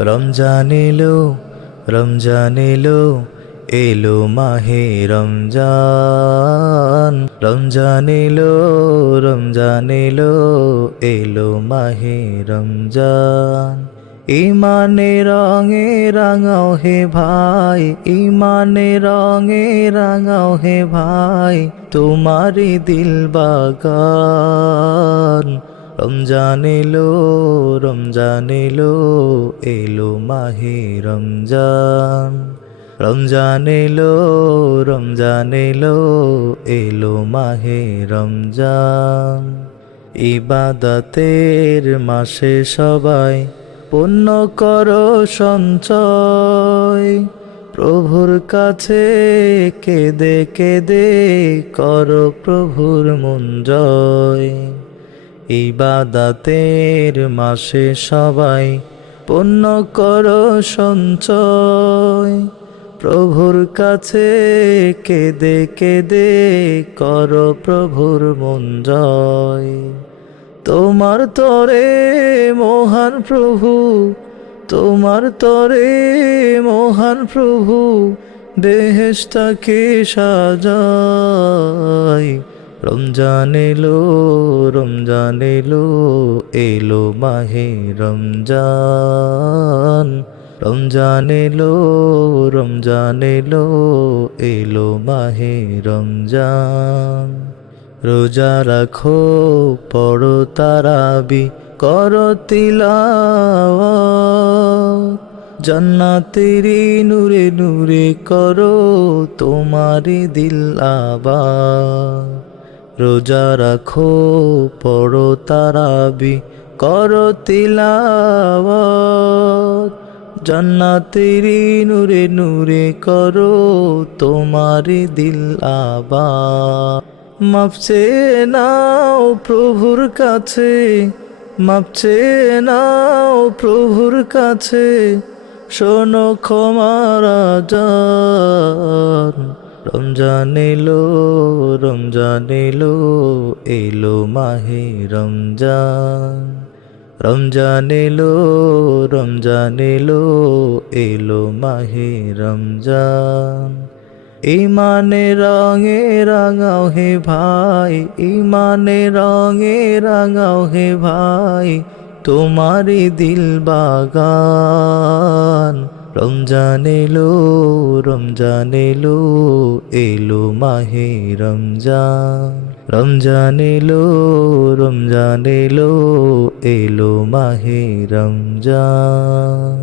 রমজান এলো, রমজান এলো, এলো মাহে রমজান। রমজান এলো, রমজান এলো, এলো মাহে রমজান। ইমানে রঙে রাঙাও হে ভাই, ইমানে রঙে রাঙাও হে ভাই, তোমারি দিল বাগান। রমজান এলো, রমজান এলো, এলো মাহে রমজান। রমজান এলো, রমজান এলো, এলো মাহে রমজান। ইবাদতের মাসে সবাই পুণ্য করো সঞ্চয়, প্রভুর কাছে কেঁদে কেঁদে করো প্রভুর মন জয়। ইবাদতের মাসে সবাই পুণ্য করো সঞ্চয়, প্রভুর কাছে কেঁদে কেঁদে করো প্রভুর মন জয়। তোমার তরে মহান প্রভু, তোমার তরে মহান প্রভু, বেহেশতকে সাজায়। রমজান এলো, রমজান এলো, এলো মাহে রমজান। রমজান এলো, রমজান এলো, এলো মাহে রমজান। রোজা রাখো, পড়ো তারাবি, করো তিলাওয়াত, জান্নাতেরি নূরে নূরে করো তোমারি দিল আবাদ। রোজা রাখো, পড়ো তারাবি, করো তিলাওয়াত, জান্নাতেরি নূরে নূরে করো তোমারি দিল আবাদ। মাফ চেয়ে নাও প্রভুর কাছে, মাফ চেয়ে নাও প্রভুর কাছে, শোনো ক্ষমার আযান। রমজান এলো, রমজান এলো, এলো মাহে রমজান। রমজান এলো, রমজান এলো, এলো মাহে রমজান। ইমানে রঙে রাঙাও হে ভাই, ইমানে রঙে রাঙাও হে ভাই, তোমারি দিল বাগান। রমজান এলো, রমজান এলো, এলো মাহে রমজান। রমজান এলো, রমজান এলো, এলো মাহে রমজান।